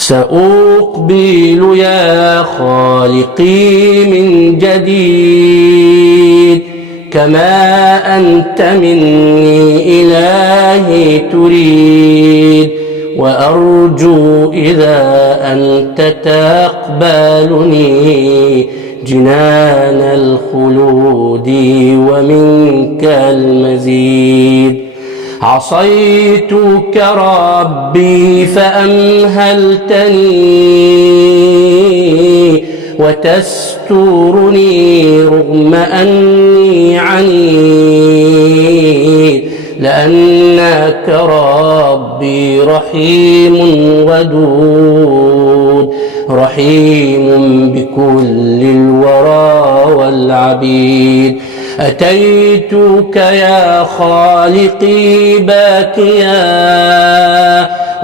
سأقبل يا خالقي من جديد كما أنت مني إلهي تريد، وأرجو إذا أنت تقبلني جنان الخلود ومنك المزيد. عصيتك ربي فأمهلتني وتسترني رغم أني عنيد، لأنك ربي رحيم ودود، رحيم بكل الورى والعبيد. أتيتك يا خالقي باكيا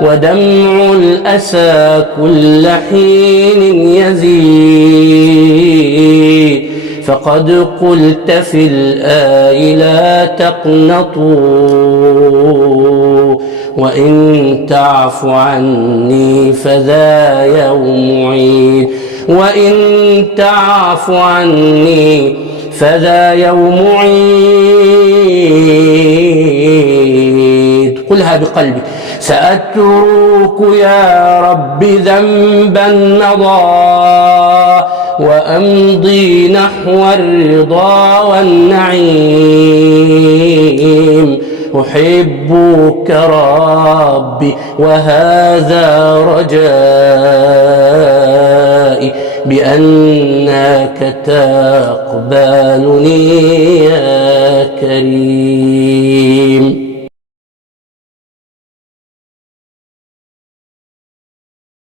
ودمع الأسى كل حين يزيد، فقد قلت في الآي لا تقنطوا وإن تعف عني فذا يوم عيد، وإن تعف عني فذا يوم عيد. قلها بقلبك. سأترك يا رب ذنبا مضى وأمضي نحو الرضا والنعيم، أحبك ربي وهذا رجائي بأنك تقبلني يا كريم.